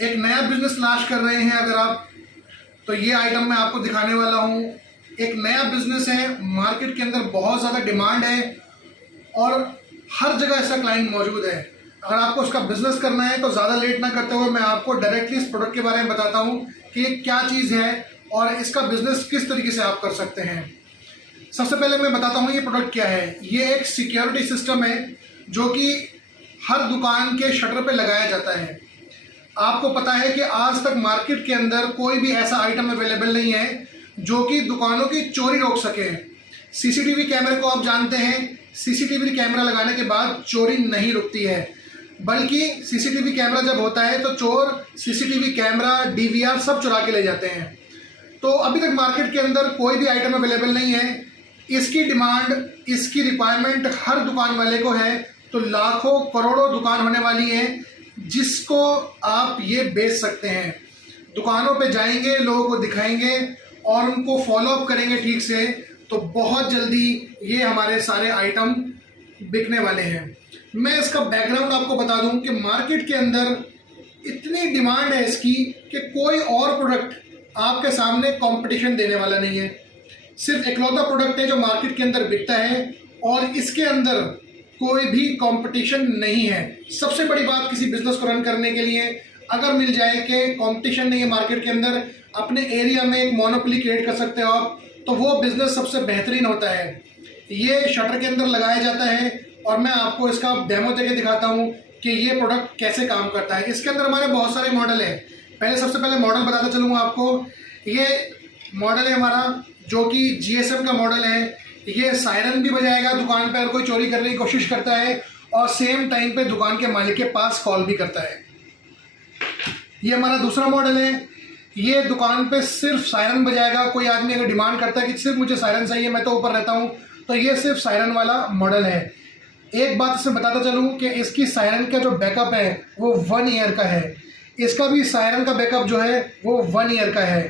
एक नया बिजनेस तलाश कर रहे हैं अगर आप, तो ये आइटम मैं आपको दिखाने वाला हूँ। एक नया बिजनेस है, मार्केट के अंदर बहुत ज़्यादा डिमांड है और हर जगह ऐसा क्लाइंट मौजूद है। अगर आपको उसका बिजनेस करना है तो ज़्यादा लेट ना करते हुए मैं आपको डायरेक्टली इस प्रोडक्ट के बारे में बताता हूँ कि ये क्या चीज़ है और इसका बिजनेस किस तरीके से आप कर सकते हैं। सबसे पहले मैं बताता हूँ ये प्रोडक्ट क्या है। ये एक सिक्योरिटी सिस्टम है जो कि हर दुकान के शटर पे लगाया जाता है। आपको पता है कि आज तक मार्केट के अंदर कोई भी ऐसा आइटम अवेलेबल नहीं है जो कि दुकानों की चोरी रोक सके। सीसीटीवी कैमरे को आप जानते हैं, सीसीटीवी कैमरा लगाने के बाद चोरी नहीं रुकती है, बल्कि सीसीटीवी कैमरा जब होता है तो चोर सीसीटीवी कैमरा, डीवीआर सब चुरा के ले जाते हैं। तो अभी तक मार्केट के अंदर कोई भी आइटम अवेलेबल नहीं है। इसकी डिमांड, इसकी रिक्वायरमेंट हर दुकान वाले को है, तो लाखों करोड़ों दुकान होने वाली है जिसको आप ये बेच सकते हैं। दुकानों पे जाएंगे, लोगों को दिखाएंगे और उनको फॉलो अप करेंगे ठीक से, तो बहुत जल्दी ये हमारे सारे आइटम बिकने वाले हैं। मैं इसका बैकग्राउंड आपको बता दूं कि मार्केट के अंदर इतनी डिमांड है इसकी कि कोई और प्रोडक्ट आपके सामने कंपटीशन देने वाला नहीं है। सिर्फ इकलौता प्रोडक्ट है जो मार्केट के अंदर बिकता है और इसके अंदर कोई भी कंपटीशन नहीं है। सबसे बड़ी बात किसी बिजनेस को रन करने के लिए अगर मिल जाए कि कंपटीशन नहीं है मार्केट के अंदर, अपने एरिया में एक मोनोपोली क्रिएट कर सकते हो आप, तो वो बिजनेस सबसे बेहतरीन होता है। ये शटर के अंदर लगाया जाता है और मैं आपको इसका डेमो देके दिखाता हूँ कि ये प्रोडक्ट कैसे काम करता है। इसके अंदर हमारे बहुत सारे मॉडल हैं। सबसे पहले मॉडल बताता चलूँगा आपको। ये मॉडल है हमारा जो कि GSM का मॉडल है। ये सायरन भी बजाएगा दुकान पर अगर कोई चोरी करने की कोशिश करता है और सेम टाइम पे दुकान के मालिक के पास कॉल भी करता है। ये हमारा दूसरा मॉडल है। ये दुकान पे सिर्फ सायरन बजाएगा। कोई आदमी अगर डिमांड करता है कि सिर्फ मुझे सायरन चाहिए, मैं तो ऊपर रहता हूँ, तो ये सिर्फ सायरन वाला मॉडल है। एक बात इसमें बताता चलूँ कि इसकी सायरन का जो बैकअप है वो 1 ईयर का है। इसका भी सायरन का बैकअप जो है वो 1 ईयर का है।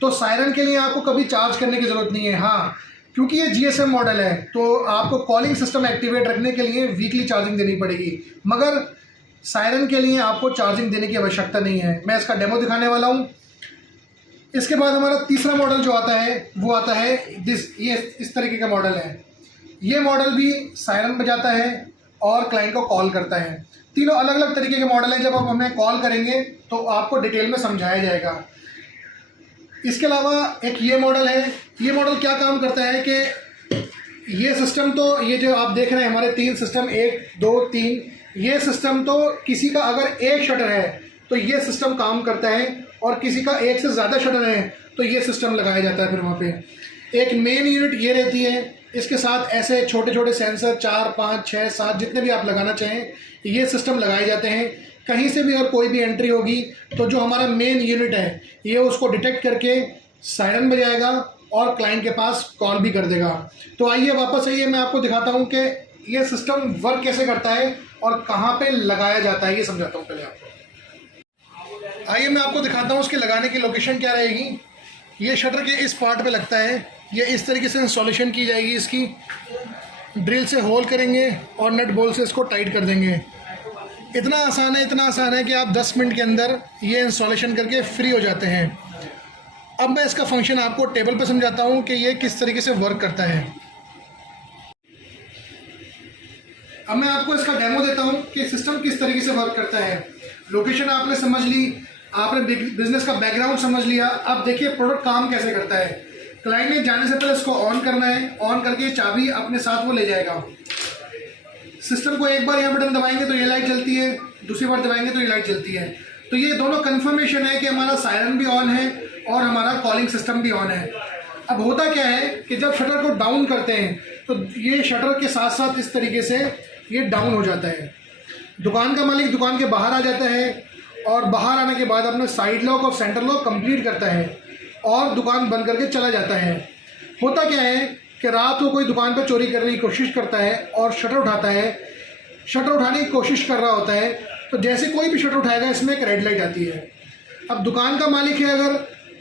तो सायरन के लिए आपको कभी चार्ज करने की ज़रूरत नहीं है। हाँ, क्योंकि ये GSM मॉडल है तो आपको कॉलिंग सिस्टम एक्टिवेट रखने के लिए वीकली चार्जिंग देनी पड़ेगी, मगर सायरन के लिए आपको चार्जिंग देने की आवश्यकता नहीं है। मैं इसका डेमो दिखाने वाला हूँ। इसके बाद हमारा तीसरा मॉडल जो आता है वो आता है ये इस तरीके का मॉडल है। ये मॉडल भी सायरन बजाता है और क्लाइंट को कॉल करता है। तीनों अलग अलग तरीके के मॉडल हैं। जब आप हमें कॉल करेंगे तो आपको डिटेल में समझाया जाएगा। इसके अलावा एक ये मॉडल है। ये मॉडल क्या काम करता है कि ये सिस्टम, तो ये जो आप देख रहे हैं हमारे 3 सिस्टम, 1 2 3, ये सिस्टम तो किसी का अगर एक शटर है तो ये सिस्टम काम करता है और किसी का एक से ज़्यादा शटर है तो ये सिस्टम लगाया जाता है। फिर वहाँ पे एक मेन यूनिट ये रहती है। इसके साथ ऐसे छोटे छोटे सेंसर 4 5 6 7 जितने भी आप लगाना चाहें ये सिस्टम लगाए जाते हैं। कहीं से भी अगर कोई भी एंट्री होगी तो जो हमारा मेन यूनिट है ये उसको डिटेक्ट करके सायरन बजाएगा और क्लाइंट के पास कॉल भी कर देगा। तो आइए वापस आइए, मैं आपको दिखाता हूँ कि ये सिस्टम वर्क कैसे करता है और कहाँ पे लगाया जाता है, ये समझाता हूँ पहले आपको। आइए मैं आपको दिखाता हूँ उसके लगाने की लोकेशन क्या रहेगी। ये शटर के इस पार्ट पे लगता है। ये इस तरीके से इंस्टॉलेशन की जाएगी। इसकी ड्रिल से होल करेंगे और नट बोल्ट से इसको टाइट कर देंगे। इतना आसान है कि आप 10 मिनट के अंदर ये इंस्टॉलेशन करके फ्री हो जाते हैं। अब मैं इसका फंक्शन आपको टेबल पे समझाता हूँ कि ये किस तरीके से वर्क करता है। अब मैं आपको इसका डेमो देता हूँ कि सिस्टम किस तरीके से वर्क करता है। लोकेशन आपने समझ ली, आपने बिजनेस का बैकग्राउंड समझ लिया। अब देखिए प्रोडक्ट काम कैसे करता है। क्लाइंट ने जाने से पहले इसको ऑन करना है। ऑन करके चाबी अपने साथ वो ले जाएगा। सिस्टम को एक बार यह बटन दबाएंगे तो ये लाइट जलती है, दूसरी बार दबाएंगे तो ये लाइट जलती है। तो ये दोनों कंफर्मेशन है कि हमारा सायरन भी ऑन है और हमारा कॉलिंग सिस्टम भी ऑन है। अब होता क्या है कि जब शटर को डाउन करते हैं तो ये शटर के साथ साथ इस तरीके से ये डाउन हो जाता है। दुकान का मालिक दुकान के बाहर आ जाता है और बाहर आने के बाद अपने साइड लॉक और सेंटर लॉक कंप्लीट करता है और दुकान बंद करके चला जाता है। होता क्या है कि रात को कोई दुकान पर चोरी करने की कोशिश करता है और शटर उठाता है। शटर उठाने की कोशिश कर रहा होता है तो जैसे कोई भी शटर उठाएगा इसमें एक रेड लाइट आती है। अब दुकान का मालिक है अगर,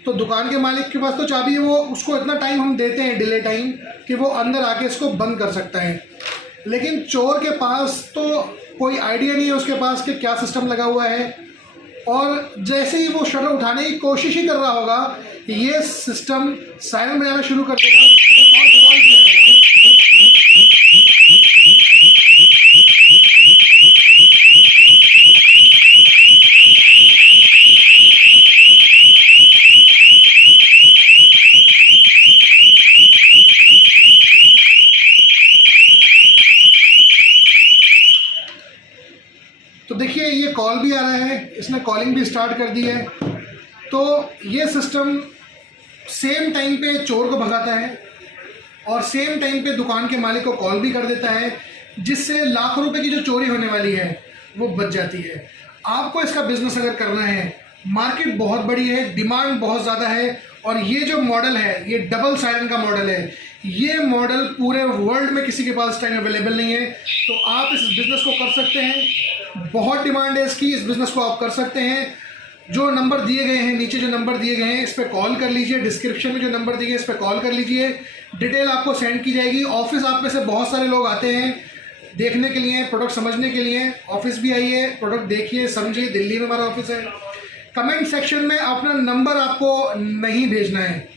तो दुकान के मालिक के पास तो चाबी है, वो उसको इतना टाइम हम देते हैं डिले टाइम कि वो अंदर आके इसको बंद कर सकता है। लेकिन चोर के पास तो कोई आइडिया नहीं है उसके पास कि क्या सिस्टम लगा हुआ है और जैसे ही वो शटर उठाने की कोशिश ही कर रहा होगा, ये सिस्टम सायरन बजाना शुरू कर देगा और कॉल किया जाएगा। तो देखिए ये कॉल भी आ रहा है, इसने कॉलिंग भी स्टार्ट कर दी है। तो ये सिस्टम सेम टाइम पे चोर को भगाता है और सेम टाइम पे दुकान के मालिक को कॉल भी कर देता है, जिससे लाखों रुपए की जो चोरी होने वाली है वो बच जाती है। आपको इसका बिजनेस अगर करना है, मार्केट बहुत बड़ी है, डिमांड बहुत ज़्यादा है, और ये जो मॉडल है ये डबल सायरन का मॉडल है। ये मॉडल पूरे वर्ल्ड में किसी के पास टाइम अवेलेबल नहीं है, तो आप इस बिज़नेस को कर सकते हैं। बहुत डिमांड है इसकी, इस बिज़नेस को आप कर सकते हैं। जो नंबर दिए गए हैं, नीचे जो नंबर दिए गए हैं, इस पर कॉल कर लीजिए। डिस्क्रिप्शन में जो नंबर दिए गए इस पर कॉल कर लीजिए, डिटेल आपको सेंड की जाएगी। ऑफिस आप में से बहुत सारे लोग आते हैं देखने के लिए, प्रोडक्ट समझने के लिए। ऑफिस भी आइए, प्रोडक्ट देखिए, समझिए। दिल्ली में हमारा ऑफिस है। कमेंट सेक्शन में अपना नंबर आपको नहीं भेजना है,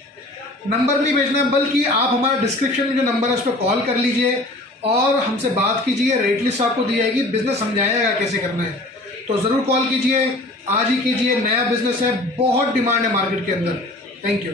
नंबर नहीं भेजना है, बल्कि आप हमारा डिस्क्रिप्शन में जो नंबर है उस पर कॉल कर लीजिए और हमसे बात कीजिए। रेट लिस्ट आपको दी जाएगी, बिजनेस समझाएगा कैसे करना है। तो ज़रूर कॉल कीजिए, आज ही कीजिए। नया बिजनेस है, बहुत डिमांड है मार्केट के अंदर। Thank you.